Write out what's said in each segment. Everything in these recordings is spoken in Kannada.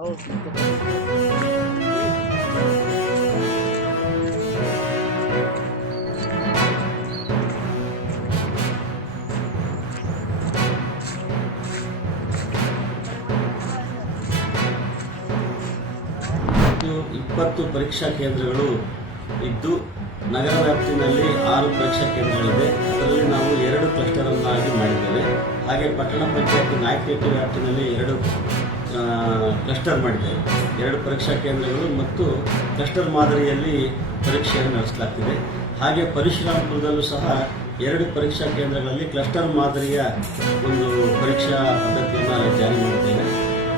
20 ಪರೀಕ್ಷಾ ಕೇಂದ್ರಗಳು ಇದ್ದು ನಗರ ವ್ಯಾಪ್ತಿಯಲ್ಲಿ 6 ಪರೀಕ್ಷಾ ಕೇಂದ್ರಗಳಿವೆ. ಅದರಲ್ಲಿ ನಾವು 2 ಕ್ಲಸ್ಟರ್ ಅನ್ನಾಗಿ ಮಾಡಿದ್ದೇವೆ. ಹಾಗೆ ಪಟ್ಟಣ ಪಂಚಾಯತ್ ನಾಯಕನಹಟ್ಟಿ ವ್ಯಾಪ್ತಿಯಲ್ಲಿ 2 ಕ್ಲಸ್ಟರ್ ಮಾಡಿದ್ದೇವೆ. 2 ಪರೀಕ್ಷಾ ಕೇಂದ್ರಗಳು ಮತ್ತು ಕ್ಲಸ್ಟರ್ ಮಾದರಿಯಲ್ಲಿ ಪರೀಕ್ಷೆಯನ್ನು ನಡೆಸಲಾಗ್ತಿದೆ. ಹಾಗೆ ಪರಶುರಾಂಪುರದಲ್ಲೂ ಸಹ 2 ಪರೀಕ್ಷಾ ಕೇಂದ್ರಗಳಲ್ಲಿ ಕ್ಲಸ್ಟರ್ ಮಾದರಿಯ ಒಂದು ಪರೀಕ್ಷಾ ಪದ್ಧತಿಯನ್ನು ಜಾರಿ ಮಾಡಿದ್ದೇವೆ.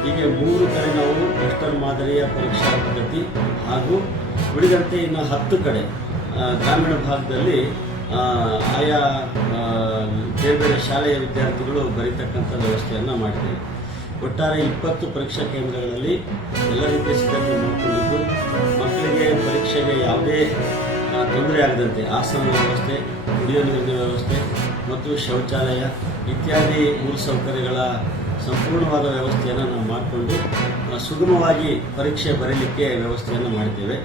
ಹೀಗೆ 3 ಕಡೆ ನಾವು ಕ್ಲಸ್ಟರ್ ಮಾದರಿಯ ಪರೀಕ್ಷಾ ಪದ್ಧತಿ ಹಾಗೂ ಉಳಿದಂತೆ ಇನ್ನು 10 ಕಡೆ ಗ್ರಾಮೀಣ ಭಾಗದಲ್ಲಿ ಆಯಾ ಬೇರೆ ಬೇರೆ ಶಾಲೆಯ ವಿದ್ಯಾರ್ಥಿಗಳು ಬರೀತಕ್ಕಂಥ ವ್ಯವಸ್ಥೆಯನ್ನು ಮಾಡಿದ್ದೇವೆ. ಒಟ್ಟಾರೆ 20 ಪರೀಕ್ಷಾ ಕೇಂದ್ರಗಳಲ್ಲಿ ಎಲ್ಲ ರೀತಿಯ ಸಿದ್ಧತೆ ಮಾಡಿಕೊಂಡಿದ್ದು ಮಕ್ಕಳಿಗೆ ಪರೀಕ್ಷೆಗೆ ಯಾವುದೇ ತೊಂದರೆ ಆಗದಂತೆ ಆಸನ ವ್ಯವಸ್ಥೆ, ಕುಡಿಯುವ ನೀರಿನ ವ್ಯವಸ್ಥೆ ಮತ್ತು ಶೌಚಾಲಯ ಇತ್ಯಾದಿ ಮೂಲಸೌಕರ್ಯಗಳ ಸಂಪೂರ್ಣವಾದ ವ್ಯವಸ್ಥೆಯನ್ನು ನಾವು ಮಾಡಿಕೊಂಡು ಸುಗಮವಾಗಿ ಪರೀಕ್ಷೆ ಬರೀಲಿಕ್ಕೆ ವ್ಯವಸ್ಥೆಯನ್ನು ಮಾಡಿದ್ದೇವೆ.